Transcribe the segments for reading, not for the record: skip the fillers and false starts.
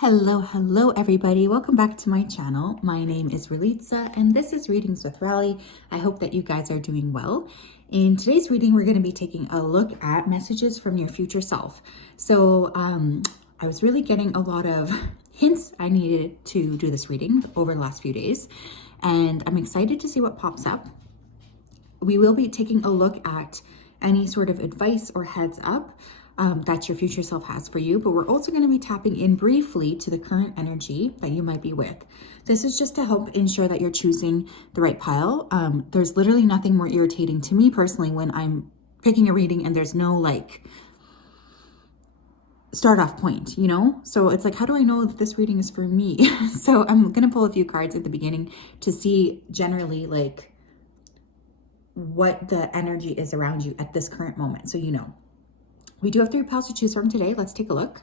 Hello everybody. Welcome back to my channel. My name is Ralitza and this is Readings with Rally. I hope that you guys are doing well. In today's reading, we're going to be taking a look at messages from your future self. So I was really getting a lot of hints I needed to do this reading over the last few days, and I'm excited to see what pops up. We will be taking a look at any sort of advice or heads up that your future self has for you, but we're also going to be tapping in briefly to the current energy that you might be with. This is just to help ensure that you're choosing the right pile. There's literally nothing more irritating to me personally when I'm picking a reading and there's no like start off point, you know? So it's like, how do I know if this reading is for me? So I'm going to pull a few cards at the beginning to see generally like what the energy is around you at this current moment, so you know. We do have 3 piles to choose from today. Let's take a look.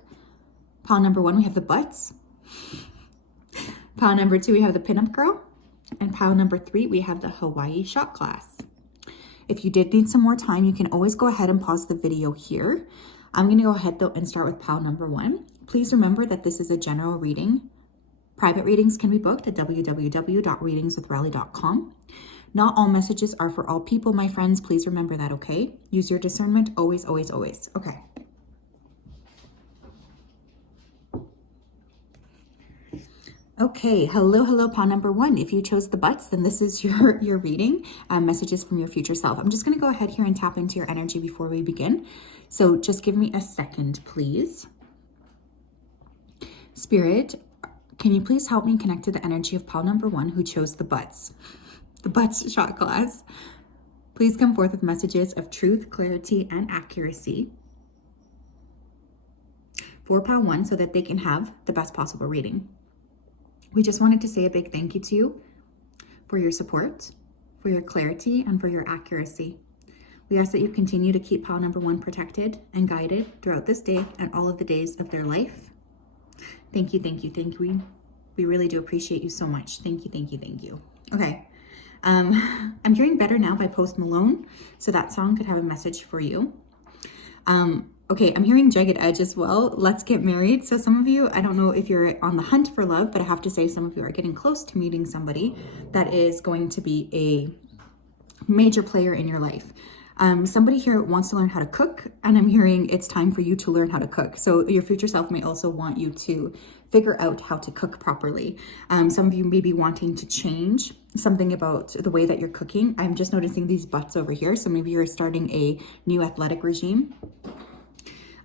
Pile number 1, we have the butts. Pile number 2, we have the pinup girl. And pile number 3, we have the Hawaii shot glass. If you did need some more time, you can always go ahead and pause the video here. I'm going to go ahead though and start with pile number 1. Please remember that this is a general reading. Private readings can be booked at www.readingswithrally.com. Not all messages are for all people, my friends. Please remember that, okay? Use your discernment always, always, always. Okay. Okay, hello, pile number 1. If you chose the butts, then this is your reading, messages from your future self. I'm just going to go ahead here and tap into your energy before we begin. So just give me a second, please. Spirit, can you please help me connect to the energy of pile number 1 who chose the butts? The butts shot glass. Please come forth with messages of truth, clarity, and accuracy for pile 1 so that they can have the best possible reading. We just wanted to say a big thank you to you for your support, for your clarity, and for your accuracy. We ask that you continue to keep pile number 1 protected and guided throughout this day and all of the days of their life. Thank you, thank you, thank you. We really do appreciate you so much. Thank you, thank you, thank you. Okay. I'm Hearing Better Now by Post Malone, so that song could have a message for you. Okay, I'm hearing Jagged Edge as well. Let's get married. So some of you, I don't know if you're on the hunt for love, but I have to say some of you are getting close to meeting somebody that is going to be a major player in your life. Somebody here wants to learn how to cook, and I'm hearing it's time for you to learn how to cook. So your future self may also want you to figure out how to cook properly. Some of you may be wanting to change something about the way that you're cooking. I'm just noticing these butts over here. So maybe you're starting a new athletic regime.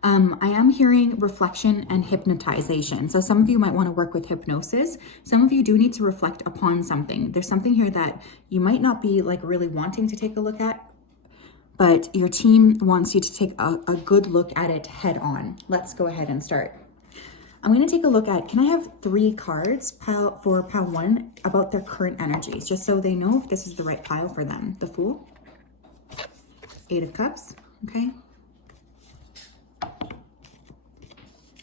I am hearing reflection and hypnotization. So some of you might want to work with hypnosis. Some of you do need to reflect upon something. There's something here that you might not be like really wanting to take a look at, but your team wants you to take a good look at it head on. Let's go ahead and start. I'm going to take a look at, can I have 3 cards for pile 1 about their current energies, just so they know if this is the right pile for them. The Fool, 8 of Cups, okay.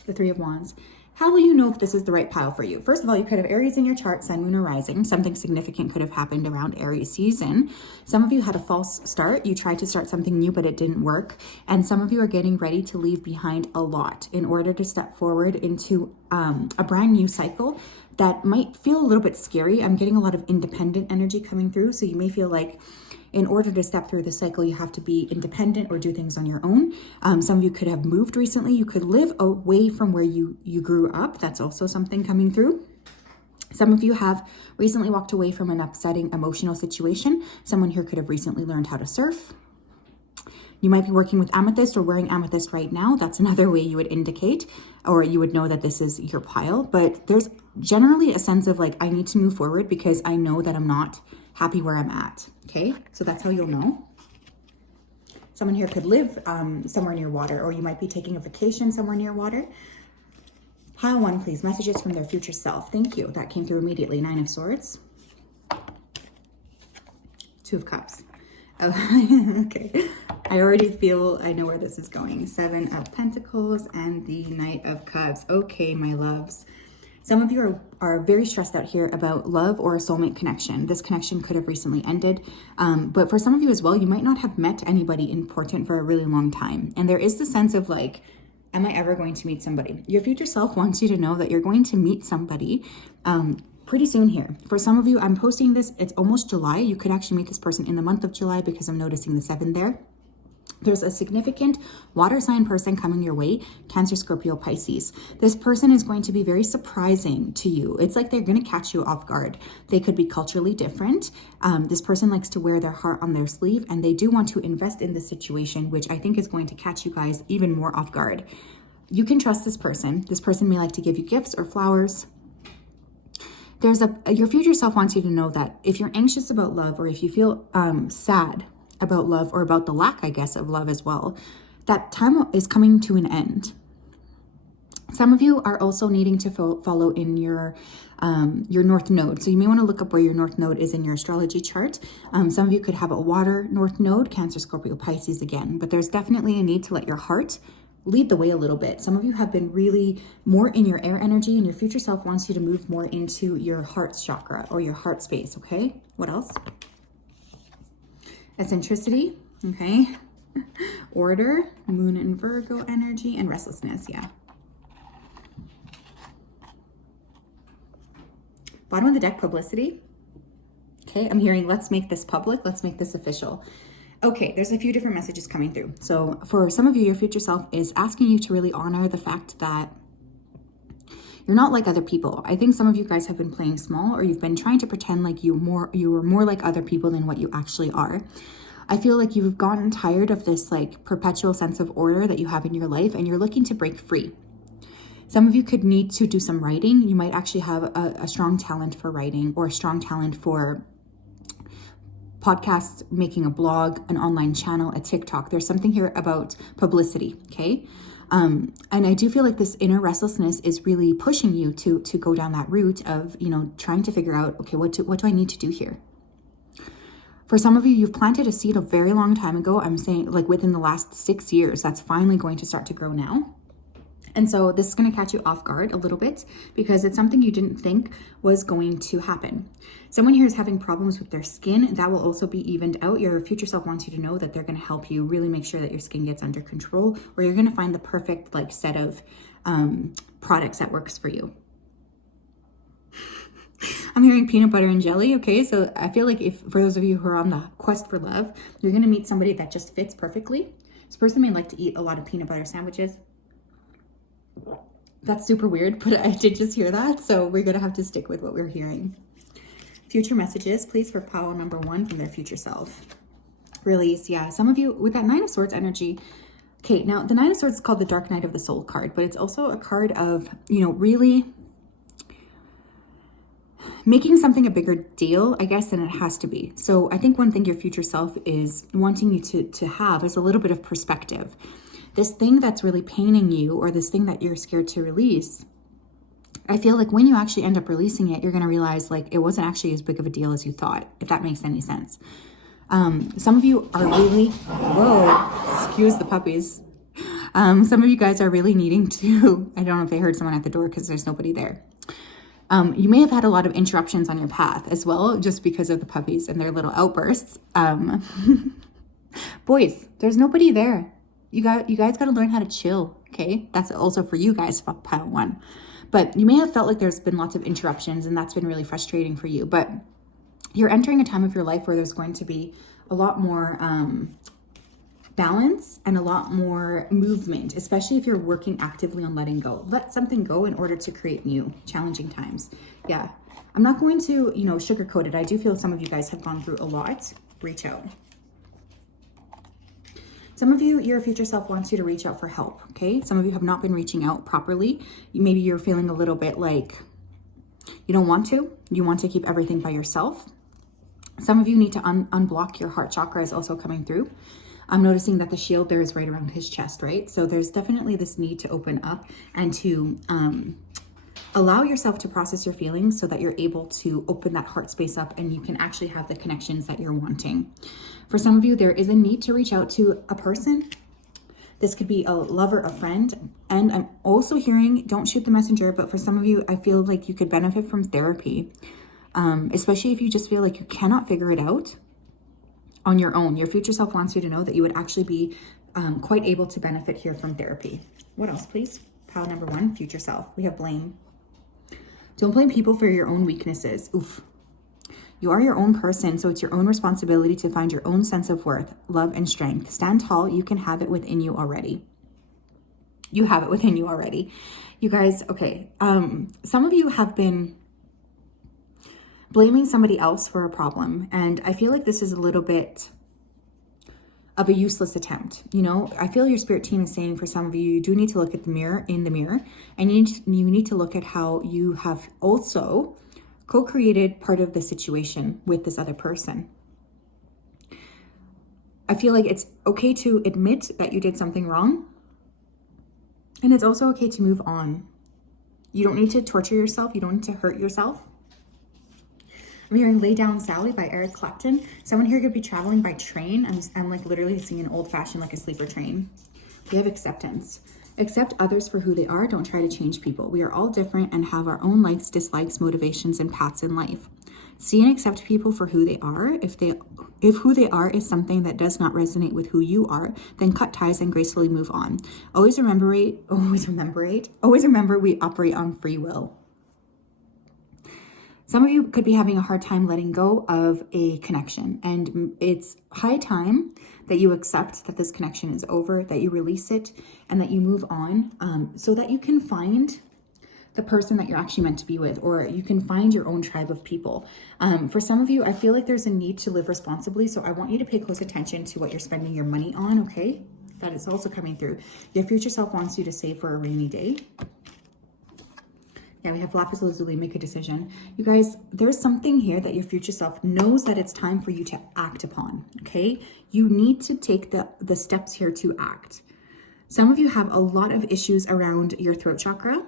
The 3 of Wands. How will you know if this is the right pile for you? First of all, you could have Aries in your chart, Sun, Moon, or Rising. Something significant could have happened around Aries season. Some of you had a false start. You tried to start something new, but it didn't work. And some of you are getting ready to leave behind a lot in order to step forward into a brand new cycle that might feel a little bit scary. I'm getting a lot of independent energy coming through. So you may feel like in order to step through the cycle, you have to be independent or do things on your own. Some of you could have moved recently. You could live away from where you grew up. That's also something coming through. Some of you have recently walked away from an upsetting emotional situation. Someone here could have recently learned how to surf. You might be working with amethyst or wearing amethyst right now. That's another way you would indicate, or you would know that this is your pile. But there's generally a sense of like, I need to move forward because I know that I'm not happy where I'm at. Okay, so that's how you'll know. Someone here could live somewhere near water, or you might be taking a vacation somewhere near water. Pile 1, please. Messages from their future self. Thank you. That came through immediately. 9 of Swords. 2 of Cups. Oh, okay. I already feel I know where this is going. 7 of Pentacles and the Knight of Cups. Okay, my loves. Some of you are very stressed out here about love or a soulmate connection. This connection could have recently ended. But for some of you as well, you might not have met anybody important for a really long time. And there is the sense of like, Am I ever going to meet somebody? Your future self wants you to know that you're going to meet somebody pretty soon here. For some of you, I'm posting this, it's almost July. You could actually meet this person in the month of July because I'm noticing the 7 there. There's a significant water sign person coming your way, Cancer, Scorpio, Pisces. This person is going to be very surprising to you. It's like they're going to catch you off guard. They could be culturally different. This person likes to wear their heart on their sleeve, and they do want to invest in the situation, which I think is going to catch you guys even more off guard. You can trust this person. This person may like to give you gifts or flowers. Your future self wants you to know that if you're anxious about love, or if you feel sad about love, or about the lack, I guess, of love as well, that time is coming to an end. Some of you are also needing to follow in your North Node. So you may want to look up where your North Node is in your astrology chart. Some of you could have a water North Node, Cancer, Scorpio, Pisces again, but there's definitely a need to let your heart lead the way a little bit. Some of you have been really more in your air energy, and your future self wants you to move more into your heart chakra or your heart space, okay? What else? Eccentricity, okay? Order, Moon and Virgo energy, and restlessness, yeah. Bottom of the deck, publicity. Okay, I'm hearing let's make this public, let's make this official. Okay, there's a few different messages coming through. So for some of you, your future self is asking you to really honor the fact that you're not like other people. I think some of you guys have been playing small, or you've been trying to pretend like you were more like other people than what you actually are. I feel like you've gotten tired of this like perpetual sense of order that you have in your life, and you're looking to break free. Some of you could need to do some writing. You might actually have a strong talent for writing, or a strong talent for podcasts, making a blog, an online channel, a TikTok. There's something here about publicity, okay? And I do feel like this inner restlessness is really pushing you to go down that route of, trying to figure out, okay, what do I need to do here? For some of you, you've planted a seed a very long time ago. I'm saying like within the last 6 years, that's finally going to start to grow now. And so this is going to catch you off guard a little bit because it's something you didn't think was going to happen. Someone here is having problems with their skin. That will also be evened out. Your future self wants you to know that they're going to help you really make sure that your skin gets under control, or you're going to find the perfect like set of products that works for you. I'm hearing peanut butter and jelly. Okay, so I feel like if for those of you who are on the quest for love, you're going to meet somebody that just fits perfectly. This person may like to eat a lot of peanut butter sandwiches. That's super weird, but I did just hear that, so we're gonna have to stick with what we're hearing. Future messages, please, for pile number 1 from their future self. Release, yeah. Some of you with that 9 of Swords energy. Okay, now the 9 of Swords is called the Dark Night of the Soul card, but it's also a card of, really making something a bigger deal, I guess, than it has to be. So I think one thing your future self is wanting you to have is a little bit of perspective. This thing that's really paining you, or this thing that you're scared to release, I feel like when you actually end up releasing it, you're going to realize like it wasn't actually as big of a deal as you thought, if that makes any sense. Some of you are really, whoa, excuse the puppies. Some of you guys are really needing to, I don't know if they heard someone at the door because there's nobody there. You may have had a lot of interruptions on your path as well, just because of the puppies and their little outbursts. Boys, there's nobody there. You guys got to learn how to chill, okay? That's also for you guys, pile 1. But you may have felt like there's been lots of interruptions, and that's been really frustrating for you. But you're entering a time of your life where there's going to be a lot more balance and a lot more movement, especially if you're working actively on letting go. Let something go in order to create new challenging times. Yeah, I'm not going to, sugarcoat it. I do feel some of you guys have gone through a lot. Reach out. Some of you, your future self wants you to reach out for help, okay? Some of you have not been reaching out properly. Maybe you're feeling a little bit like you don't want to. You want to keep everything by yourself. Some of you need to unblock your heart chakra is also coming through. I'm noticing that the shield there is right around his chest, right? So there's definitely this need to open up and to allow yourself to process your feelings so that you're able to open that heart space up and you can actually have the connections that you're wanting. For some of you, there is a need to reach out to a person. This could be a lover, a friend. And I'm also hearing, don't shoot the messenger, but for some of you, I feel like you could benefit from therapy, especially if you just feel like you cannot figure it out on your own. Your future self wants you to know that you would actually be quite able to benefit here from therapy. What else, please? Pile number 1, future self. We have blame. Don't blame people for your own weaknesses. Oof. You are your own person, so it's your own responsibility to find your own sense of worth, love, and strength. Stand tall. You can have it within you already. You have it within you already. You guys, okay. Some of you have been blaming somebody else for a problem, and I feel like this is a little bit of a useless attempt. You know, I feel your spirit team is saying for some of you, you do need to look at the mirror, and you need to look at how you have also co-created part of the situation with this other person. I feel like it's okay to admit that you did something wrong. And it's also okay to move on. You don't need to torture yourself. You don't need to hurt yourself. I'm hearing Lay Down Sally by Eric Clapton. Someone here could be traveling by train. I'm like literally seeing an old fashioned, like a sleeper train. We have acceptance. Accept others for who they are. Don't try to change people. We are all different and have our own likes, dislikes, motivations, and paths in life. See and accept people for who they are. If who they are is something that does not resonate with who you are, then cut ties and gracefully move on. Always remember we operate on free will. Some of you could be having a hard time letting go of a connection, and it's high time that you accept that this connection is over, that you release it, and that you move on, so that you can find the person that you're actually meant to be with, or you can find your own tribe of people. For some of you, I feel like there's a need to live responsibly, so I want you to pay close attention to what you're spending your money on, okay? That is also coming through. Your future self wants you to save for a rainy day. Yeah, we have lapis lazuli, make a decision. You guys, there's something here that your future self knows that it's time for you to act upon, okay? You need to take the steps here to act. Some of you have a lot of issues around your throat chakra.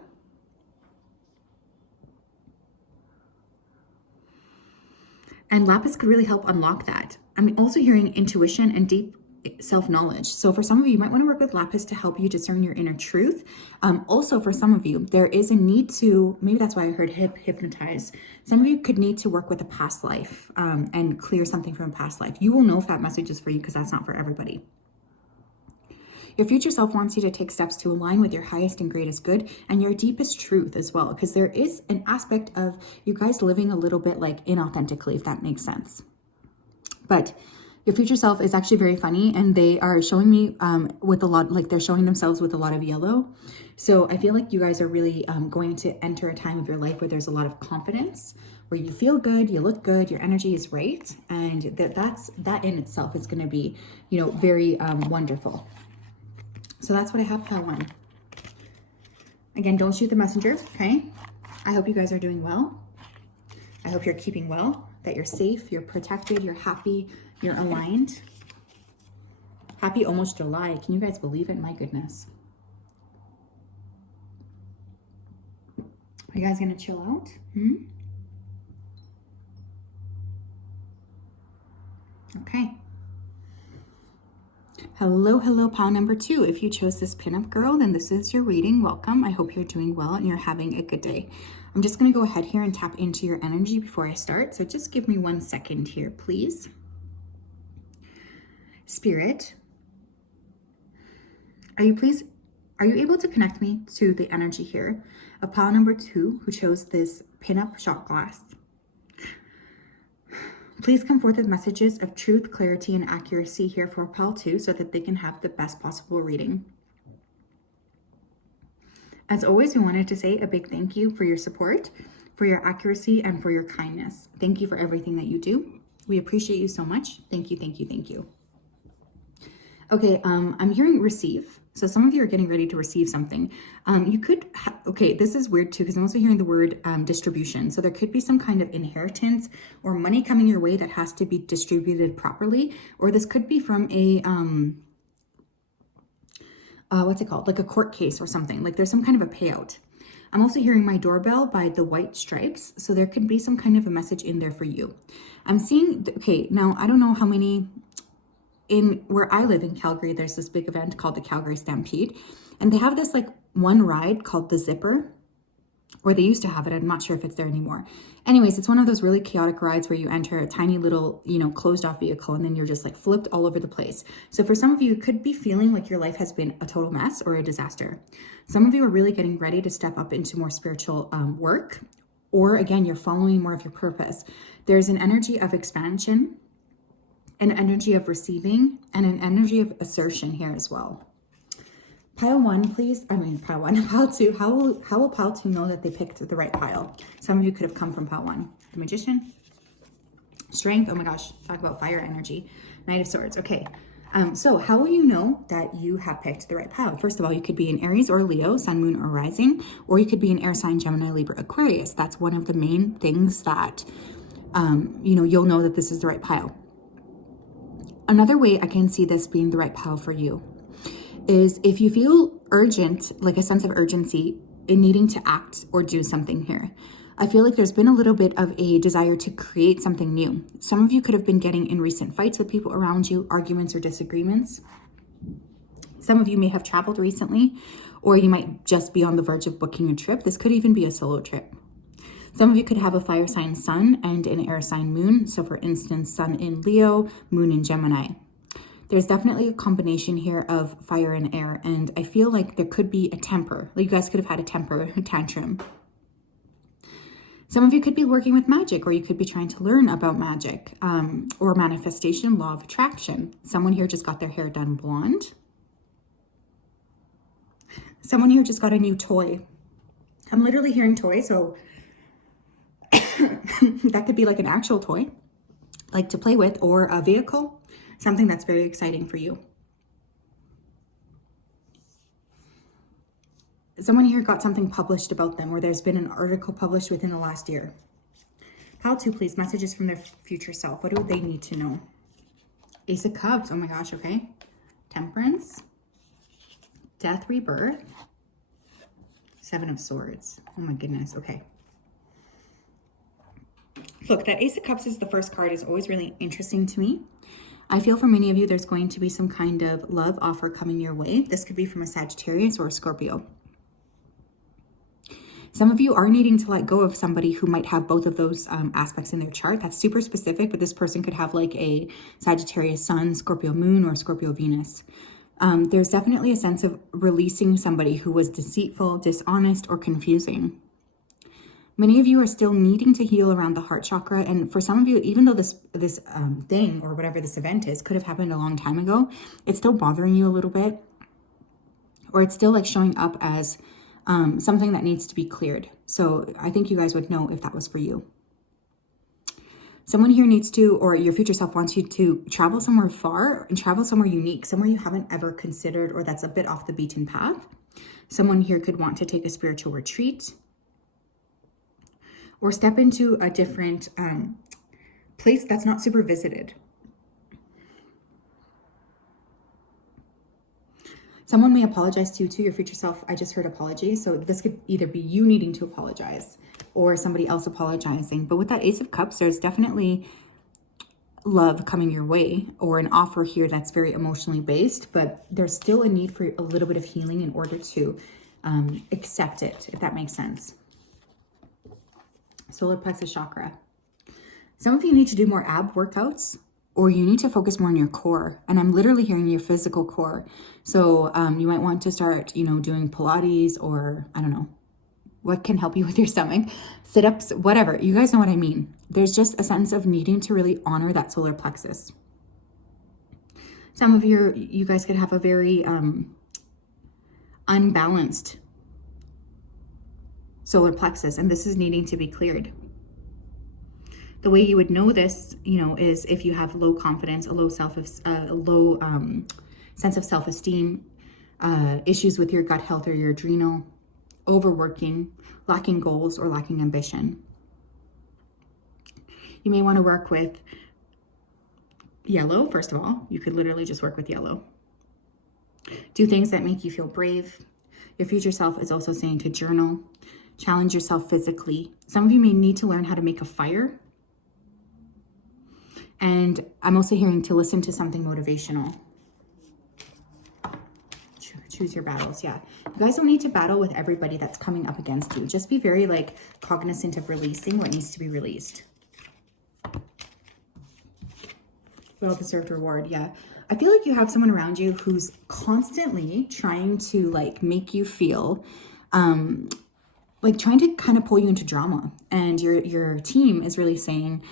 And lapis could really help unlock that. I'm also hearing intuition and deep self-knowledge. So for some of you, you might want to work with lapis to help you discern your inner truth. Also for some of you, there is a need to, maybe that's why I heard hypnotize. Some of you could need to work with a past life and clear something from a past life. You will know if that message is for you because that's not for everybody. Your future self wants you to take steps to align with your highest and greatest good and your deepest truth as well, because there is an aspect of you guys living a little bit like inauthentically, if that makes sense. But your future self is actually very funny, and they are showing me with a lot, like they're showing themselves with a lot of yellow. So I feel like you guys are really going to enter a time of your life where there's a lot of confidence, where you feel good, you look good, your energy is right, and that in itself is going to be, you know, very wonderful. So that's what I have, pile 1. Again, don't shoot the messenger, okay? I hope you guys are doing well. I hope you're keeping well, that you're safe, you're protected, you're happy, you're aligned. Happy almost July. Can you guys believe it? My goodness. Are you guys gonna chill out? Okay. Hello, pile number 2. If you chose this pinup girl, then this is your reading. Welcome. I hope you're doing well and you're having a good day. I'm just going to go ahead here and tap into your energy before I start. So just give me 1 second here, please. Spirit, are you able to connect me to the energy here of pile number 2 who chose this pinup shot glass? Please come forth with messages of truth, clarity, and accuracy here for pile 2 so that they can have the best possible reading. As always, we wanted to say a big thank you for your support, for your accuracy, and for your kindness. Thank you for everything that you do. We appreciate you so much. Thank you, thank you, thank you. Okay, I'm hearing receive. So some of you are getting ready to receive something. You could, okay, this is weird too, because I'm also hearing the word distribution. So there could be some kind of inheritance or money coming your way that has to be distributed properly. Or this could be from a, what's it called? Like a court case or something. Like there's some kind of a payout. I'm also hearing My Doorbell by the White Stripes. So there could be some kind of a message in there for you. I'm seeing, okay, now I don't know how many, in where I live in Calgary, there's this big event called the Calgary Stampede. And they have this like one ride called the Zipper. or they used to have it. I'm not sure if it's there anymore. Anyways, it's one of those really chaotic rides where you enter a tiny little, you know, closed off vehicle and then you're just like flipped all over the place. So for some of you, it could be feeling like your life has been a total mess or a disaster. Some of you are really getting ready to step up into more spiritual work, or again, you're following more of your purpose. There's an energy of expansion, an energy of receiving, and an energy of assertion here as well. Pile one, please. Pile two. How will pile two know that they picked the right pile? Some of you could have come from pile one. The Magician. Strength. Oh my gosh. Talk about fire energy. Knight of Swords. Okay. So how will you know that you have picked the right pile? First of all, you could be an Aries or Leo, Sun, Moon, or Rising, or you could be an air sign, Gemini, Libra, Aquarius. That's one of the main things that, you'll know that this is the right pile. Another way I can see this being the right pile for you is if you feel urgent, like a sense of urgency in needing to act or do something here. I feel like there's been a little bit of a desire to create something new. Some of you could have been getting in recent fights with people around you, arguments or disagreements. Some of you may have traveled recently, or you might just be on the verge of booking a trip. This could even be a solo trip. Some of you could have a fire sign sun and an air sign moon. So for instance, sun in Leo, moon in Gemini. There's definitely a combination here of fire and air, and I feel like there could be a temper. Like you guys could have had a temper tantrum. Some of you could be working with magic, or you could be trying to learn about magic, or manifestation, law of attraction. Someone here just got their hair done blonde. Someone here just got a new toy. I'm literally hearing toy, so that could be like an actual toy, like to play with, or a vehicle. Something that's very exciting for you. Someone here got something published about them, or there's been an article published within the last year. Pile two, please. Messages from their future self. What do they need to know? Ace of Cups. Oh my gosh, okay. Temperance. Death, rebirth. Seven of Swords. Oh my goodness, okay. Look, that Ace of Cups is the first card is always really interesting to me. I feel for many of you, there's going to be some kind of love offer coming your way. This could be from a Sagittarius or a Scorpio. Some of you are needing to let go of somebody who might have both of those aspects in their chart. That's super specific, but this person could have like a Sagittarius Sun, Scorpio Moon, or Scorpio Venus. There's definitely a sense of releasing somebody who was deceitful, dishonest, or confusing. Many of you are still needing to heal around the heart chakra. And for some of you, even though this thing or whatever this event is could have happened a long time ago, it's still bothering you a little bit. Or it's still like showing up as something that needs to be cleared. So I think you guys would know if that was for you. Someone here needs to, or your future self wants you to travel somewhere far and travel somewhere unique, somewhere you haven't ever considered, or that's a bit off the beaten path. Someone here could want to take a spiritual retreat, or step into a different place that's not super visited. Someone may apologize to you, to your future self. I just heard apology. So this could either be you needing to apologize or somebody else apologizing. But with that Ace of Cups, there's definitely love coming your way, or an offer here that's very emotionally based, but there's still a need for a little bit of healing in order to accept it, if that makes sense. Solar plexus chakra. Some of you need to do more ab workouts, or you need to focus more on your core. And I'm literally hearing your physical core. So you might want to start, doing Pilates, or I don't know, what can help you with your stomach, sit-ups, whatever. You guys know what I mean. There's just a sense of needing to really honor that solar plexus. Some of you guys could have a very unbalanced solar plexus, and this is needing to be cleared. The way you would know this, is if you have low confidence, a low sense of self-esteem, issues with your gut health or your adrenal, overworking, lacking goals, or lacking ambition. You may want to work with yellow. First of all, you could literally just work with yellow. Do things that make you feel brave. Your future self is also saying to journal. Challenge yourself physically. Some of you may need to learn how to make a fire. And I'm also hearing to listen to something motivational. Choose your battles. Yeah. You guys don't need to battle with everybody that's coming up against you. Just be very like cognizant of releasing what needs to be released. Well-deserved reward. Yeah. I feel like you have someone around you who's constantly trying to like make you feel like trying to kind of pull you into drama. And your team is really saying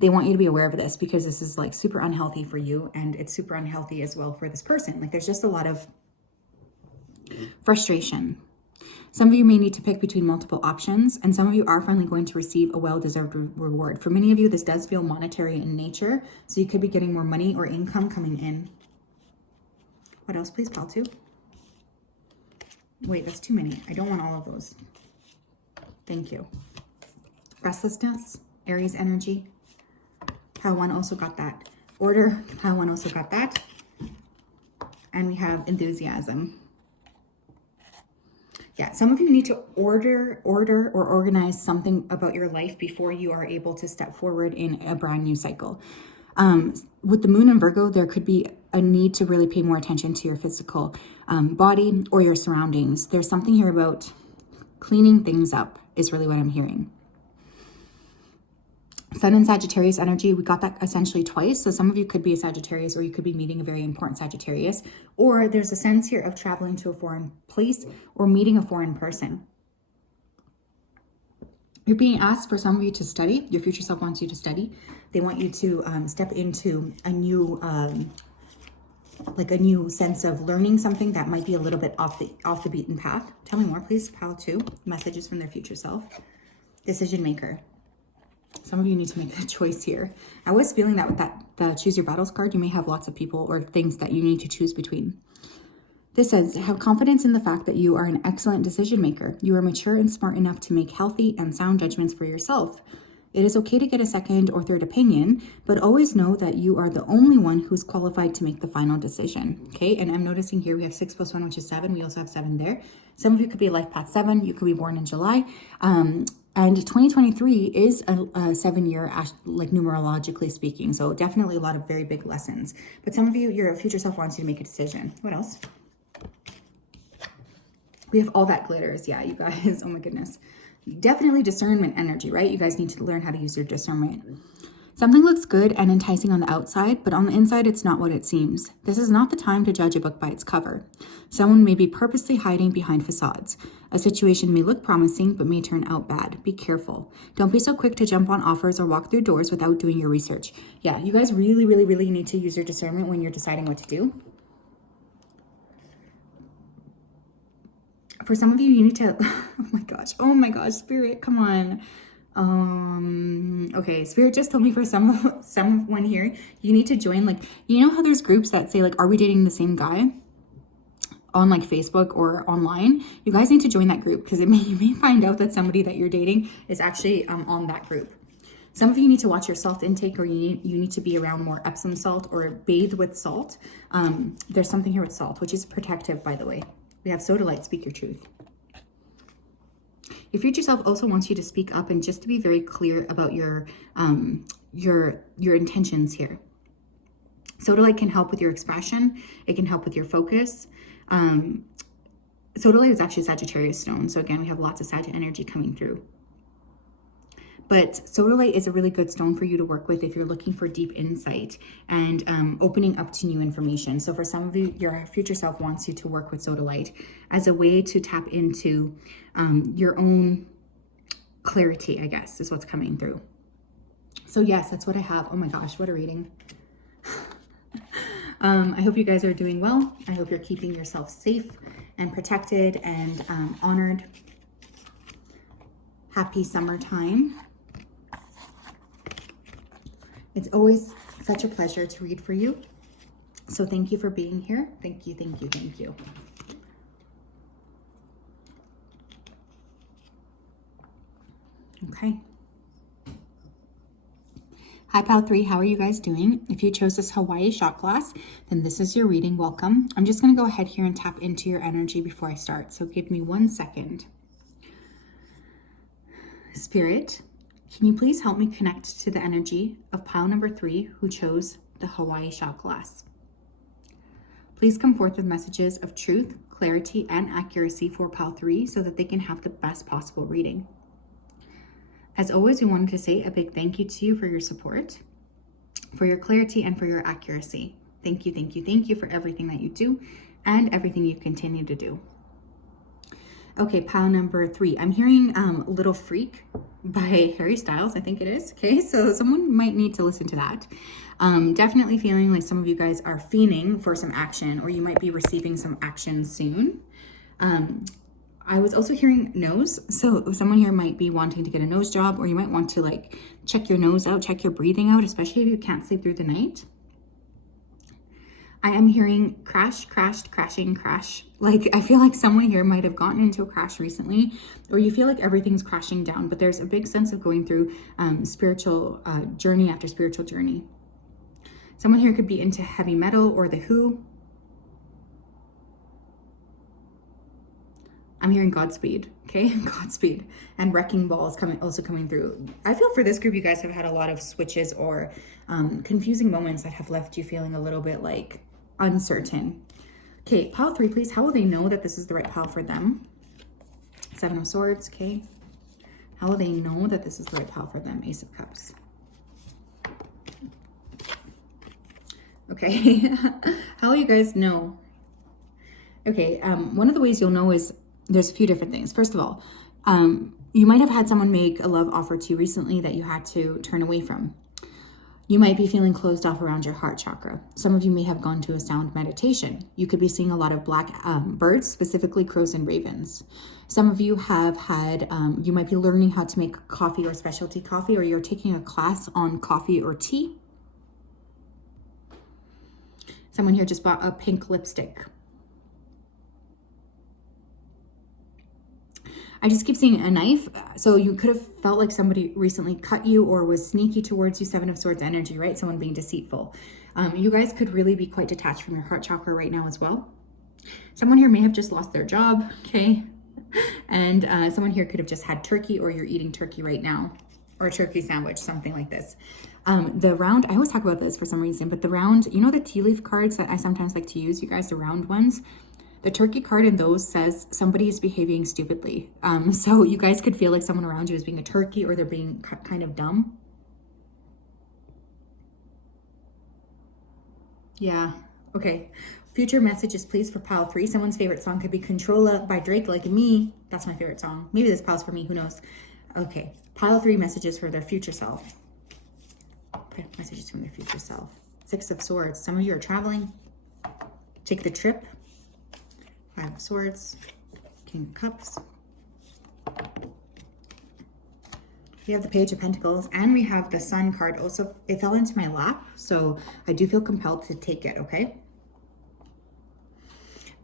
they want you to be aware of this because this is like super unhealthy for you and it's super unhealthy as well for this person. Like there's just a lot of frustration. Some of you may need to pick between multiple options, and some of you are finally going to receive a well-deserved reward. For many of you, this does feel monetary in nature, so you could be getting more money or income coming in. What else, please, pile 2? Wait, that's too many. I don't want all of those. Thank you. Restlessness, Aries energy. Pile 1 also got that. Order, pile 1 also got that. And we have enthusiasm. Yeah, some of you need to order or organize something about your life before you are able to step forward in a brand new cycle. With the moon in Virgo, there could be a need to really pay more attention to your physical body or your surroundings. There's something here about cleaning things up is really what I'm hearing. Sun and Sagittarius energy, we got that essentially twice. So some of you could be a Sagittarius or you could be meeting a very important Sagittarius. Or there's a sense here of traveling to a foreign place or meeting a foreign person. You're being asked for some of you to study. Your future self wants you to study. They want you to step into a new, like a new sense of learning something that might be a little bit off the beaten path. Tell me more, please. Pile 2, messages from their future self. Decision maker. Some of you need to make a choice here. I was feeling that with the choose your battles card, you may have lots of people or things that you need to choose between. This says, have confidence in the fact that you are an excellent decision maker. You are mature and smart enough to make healthy and sound judgments for yourself. It is okay to get a second or third opinion, but always know that you are the only one who's qualified to make the final decision. Okay, and I'm noticing here we have 6 + 1, which is 7. We also have 7 there. Some of you could be life path 7. You could be born in July. And 2023 is a 7-year, like numerologically speaking. So definitely a lot of very big lessons. But some of you, your future self wants you to make a decision. What else? We have all that glitters. Yeah, you guys. Oh my goodness. Definitely discernment energy, right? You guys need to learn how to use your discernment. Something looks good and enticing on the outside, but on the inside, it's not what it seems. This is not the time to judge a book by its cover. Someone may be purposely hiding behind facades. A situation may look promising, but may turn out bad. Be careful. Don't be so quick to jump on offers or walk through doors without doing your research. Yeah, you guys really, really, really need to use your discernment when you're deciding what to do. For some of you, you need to, oh my gosh, Spirit, come on. Okay, Spirit just told me for someone here, you need to join, like, you know how there's groups that say, like, are we dating the same guy on like Facebook or online? You guys need to join that group because you may find out that somebody that you're dating is actually on that group. Some of you need to watch your salt intake, or you need to be around more Epsom salt or bathe with salt. There's something here with salt, which is protective, by the way. We have Sodalite, speak your truth. Your future self also wants you to speak up and just to be very clear about your intentions here. Sodalite can help with your expression. It can help with your focus. Sodalite is actually Sagittarius stone. So again, we have lots of Sagittarius energy coming through. But Sodalite is a really good stone for you to work with if you're looking for deep insight and opening up to new information. So for some of you, your future self wants you to work with Sodalite as a way to tap into your own clarity, I guess, is what's coming through. So yes, that's what I have. Oh my gosh, what a reading. I hope you guys are doing well. I hope you're keeping yourself safe and protected and honored. Happy summertime. It's always such a pleasure to read for you. So thank you for being here. Thank you, thank you, thank you. Okay. Hi, Pal 3. How are you guys doing? If you chose this Hawaii shot glass, then this is your reading. Welcome. I'm just going to go ahead here and tap into your energy before I start. So give me 1 second. Spirit, can you please help me connect to the energy of pile number 3 who chose the Hawaii shot glass? Please come forth with messages of truth, clarity, clarity and accuracy for pile 3 so that they can have the best possible reading. As always, we wanted to say a big thank you to you for your support, for your clarity, and for your accuracy. Thank you, thank you, thank you for everything that you do and everything you continue to do. Okay, pile number 3. I'm hearing Little Freak by Harry Styles, I think it is. Okay, so someone might need to listen to that. Definitely feeling like some of you guys are fiending for some action, or you might be receiving some action soon. I was also hearing nose. So someone here might be wanting to get a nose job, or you might want to like check your nose out, check your breathing out, especially if you can't sleep through the night. I am hearing crash, crashed, crashing, crash. Like I feel like someone here might have gotten into a crash recently, or you feel like everything's crashing down, but there's a big sense of going through spiritual journey after spiritual journey. Someone here could be into heavy metal or The Who. I'm hearing Godspeed, okay? Godspeed. And Wrecking Ball is also coming through. I feel for this group, you guys have had a lot of switches or confusing moments that have left you feeling a little bit like uncertain. Okay, pile 3, please. How will they know that this is the right pile for them? 7 of Swords, okay? How will they know that this is the right pile for them? Ace of Cups. Okay, how will you guys know? Okay, one of the ways you'll know is there's a few different things. First of all, you might have had someone make a love offer to you recently that you had to turn away from. You might be feeling closed off around your heart chakra. Some of you may have gone to a sound meditation. You could be seeing a lot of black birds, specifically crows and ravens. Some of you have had, you might be learning how to make coffee or specialty coffee, or you're taking a class on coffee or tea. Someone here just bought a pink lipstick. I just keep seeing a knife. So you could have felt like somebody recently cut you or was sneaky towards you. 7 of Swords energy, right? Someone being deceitful. You guys could really be quite detached from your heart chakra right now as well. Someone here may have just lost their job, okay? And someone here could have just had turkey, or you're eating turkey right now, or a turkey sandwich, something like this. The round, I always talk about this for some reason, but the round, you know the tea leaf cards that I sometimes like to use, you guys, the round ones? The turkey card in those says somebody is behaving stupidly. So you guys could feel like someone around you is being a turkey, or they're being kind of dumb. Yeah, okay. Future messages, please, for pile 3. Someone's favorite song could be Controlla by Drake, like me. That's my favorite song. Maybe this pile's for me, who knows? Okay, pile 3 messages for their future self. Okay, messages from their future self. 6 of Swords. Some of you are traveling. Take the trip. 5 of Swords. King of Cups. We have the Page of Pentacles, and we have the Sun card. Also, it fell into my lap, so I do feel compelled to take it, okay?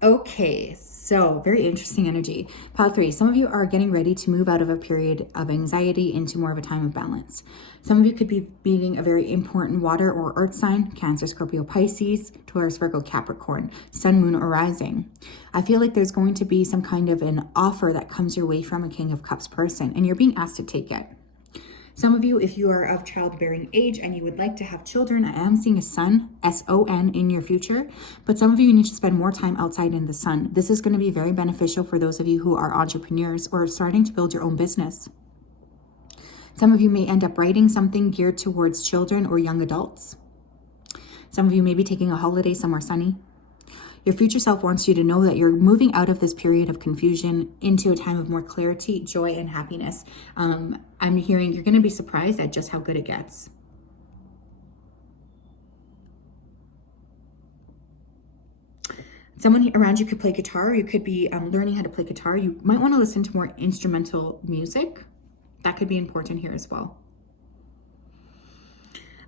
Okay, so very interesting energy. Pile 3, some of you are getting ready to move out of a period of anxiety into more of a time of balance. Some of you could be meeting a very important water or earth sign: Cancer, Scorpio, Pisces, Taurus, Virgo, Capricorn, Sun, Moon, or Rising. I feel like there's going to be some kind of an offer that comes your way from a King of Cups person, and you're being asked to take it. Some of you, if you are of childbearing age and you would like to have children, I am seeing a sun, S-O-N, in your future. But some of you need to spend more time outside in the sun. This is going to be very beneficial for those of you who are entrepreneurs or starting to build your own business. Some of you may end up writing something geared towards children or young adults. Some of you may be taking a holiday somewhere sunny. Your future self wants you to know that you're moving out of this period of confusion into a time of more clarity, joy, and happiness. I'm hearing you're going to be surprised at just how good it gets. Someone around you could play guitar. You could be learning how to play guitar. You might want to listen to more instrumental music. That could be important here as well.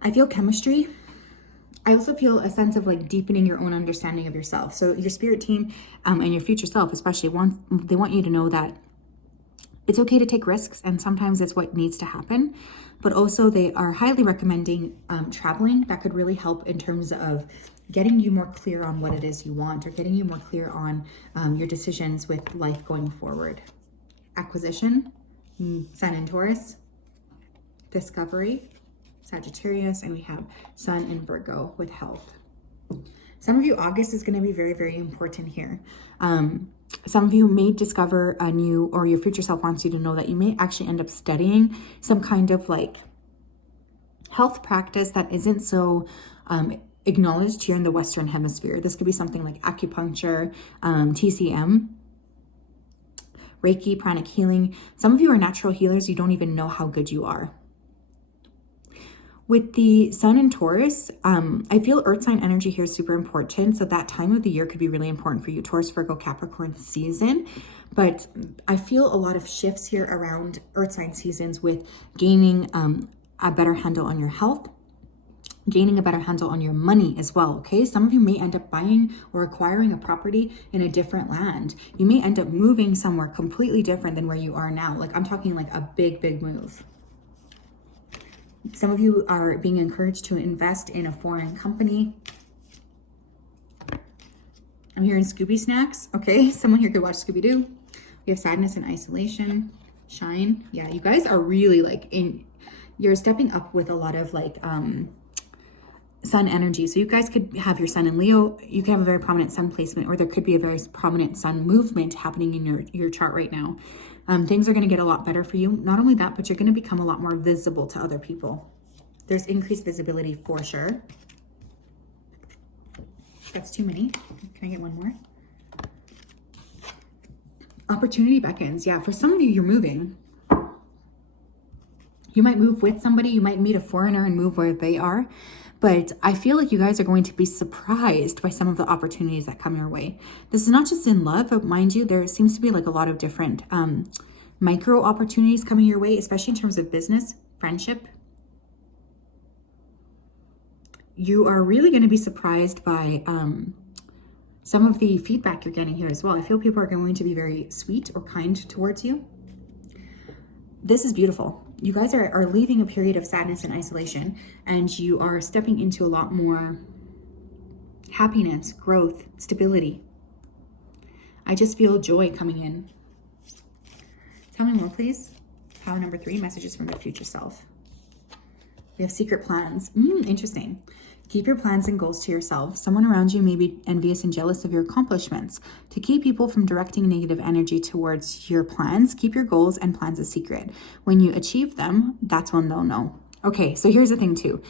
I feel chemistry. I also feel a sense of like deepening your own understanding of yourself. So your spirit team and your future self especially, they want you to know that it's okay to take risks, and sometimes it's what needs to happen. But also they are highly recommending traveling. That could really help in terms of getting you more clear on what it is you want, or getting you more clear on your decisions with life going forward. Acquisition, Sun in Taurus, discovery, Sagittarius, and we have Sun in Virgo with health. Some of you, August is going to be very, very important here. Some of you may discover a new, or your future self wants you to know that you may actually end up studying some kind of like health practice that isn't so acknowledged here in the Western Hemisphere. This could be something like acupuncture, TCM, Reiki, pranic healing. Some of you are natural healers. You don't even know how good you are. With the sun in Taurus, I feel earth sign energy here is super important. So that time of the year could be really important for you, Taurus, Virgo, Capricorn season. But I feel a lot of shifts here around earth sign seasons with gaining a better handle on your health, gaining a better handle on your money as well, okay? Some of you may end up buying or acquiring a property in a different land. You may end up moving somewhere completely different than where you are now. Like I'm talking like a big, big move. Some of you are being encouraged to invest in a foreign company. I'm hearing Scooby Snacks. Okay, someone here could watch Scooby-Doo. We have sadness and isolation. Shine. Yeah, you guys are really like you're stepping up with a lot of like sun energy. So you guys could have your sun in Leo. You could have a very prominent sun placement, or there could be a very prominent sun movement happening in your chart right now. Things are going to get a lot better for you. Not only that, but you're going to become a lot more visible to other people. There's increased visibility for sure. That's too many. Can I get one more? Opportunity beckons. Yeah, for some of you, you're moving. You might move with somebody. You might meet a foreigner and move where they are. But I feel like you guys are going to be surprised by some of the opportunities that come your way. This is not just in love, but mind you, there seems to be like a lot of different micro opportunities coming your way, especially in terms of business, friendship. You are really going to be surprised by some of the feedback you're getting here as well. I feel people are going to be very sweet or kind towards you. This is beautiful. You guys are leaving a period of sadness and isolation, and you are stepping into a lot more happiness, growth, stability. I just feel joy coming in. Tell me more, please. Power number 3, messages from your future self. We have secret plans. Interesting. Keep your plans and goals to yourself. Someone around you may be envious and jealous of your accomplishments. To keep people from directing negative energy towards your plans, keep your goals and plans a secret. When you achieve them, that's when they'll know. Okay, so here's the thing too.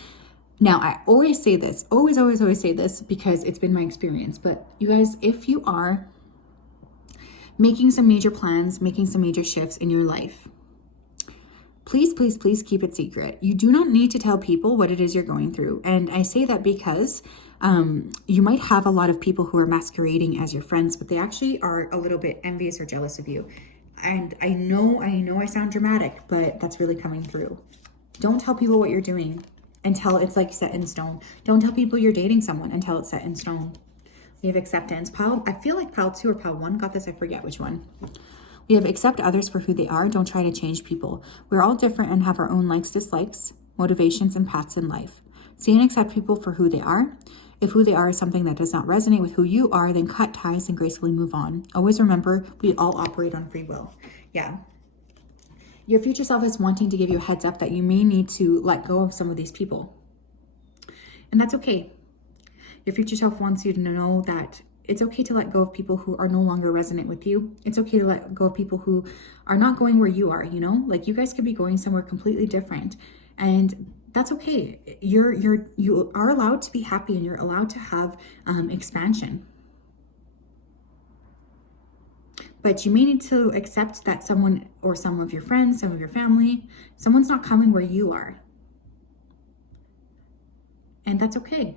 Now, I always say this, always say this because it's been my experience. But you guys, if you are making some major plans, making some major shifts in your life, please, please, please keep it secret. You do not need to tell people what it is you're going through. And I say that because you might have a lot of people who are masquerading as your friends, but they actually are a little bit envious or jealous of you. And I know I sound dramatic, but that's really coming through. Don't tell people what you're doing until it's like set in stone. Don't tell people you're dating someone until it's set in stone. We have acceptance. I feel like pile 2 or pile 1 got this. I forget which one. We have accept others for who they are. Don't try to change people. We're all different and have our own likes, dislikes, motivations, and paths in life. See and accept people for who they are. If who they are is something that does not resonate with who you are, then cut ties and gracefully move on. Always remember, we all operate on free will. Yeah. Your future self is wanting to give you a heads up that you may need to let go of some of these people. And that's okay. Your future self wants you to know that it's okay to let go of people who are no longer resonant with you. It's okay to let go of people who are not going where you are, you know? Like you guys could be going somewhere completely different. And that's okay. You are allowed to be happy, and you're allowed to have expansion. But you may need to accept that someone, or some of your friends, some of your family, someone's not coming where you are. And that's okay.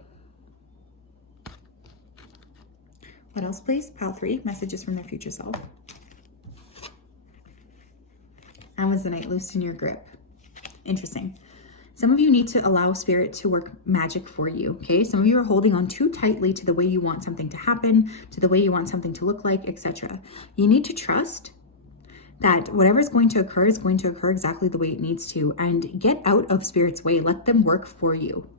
What else, please? Pile 3, messages from their future self. Amazonite, loosen your grip. Interesting. Some of you need to allow spirit to work magic for you, okay? Some of you are holding on too tightly to the way you want something to happen, to the way you want something to look like, etc. You need to trust that whatever is going to occur exactly the way it needs to, and get out of spirit's way. Let them work for you.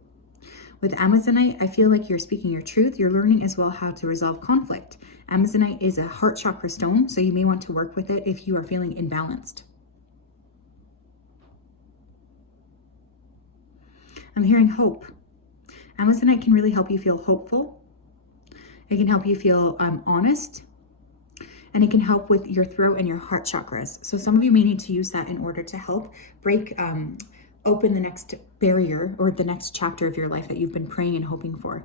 With Amazonite, I feel like you're speaking your truth. You're learning as well how to resolve conflict. Amazonite is a heart chakra stone, so you may want to work with it if you are feeling imbalanced. I'm hearing hope. Amazonite can really help you feel hopeful. It can help you feel honest, and it can help with your throat and your heart chakras. So some of you may need to use that in order to help break open the next barrier or the next chapter of your life that you've been praying and hoping for.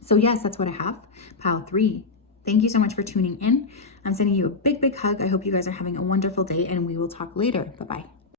So yes, that's what I have. Pile 3. Thank you so much for tuning in. I'm sending you a big, big hug. I hope you guys are having a wonderful day, and we will talk later. Bye-bye.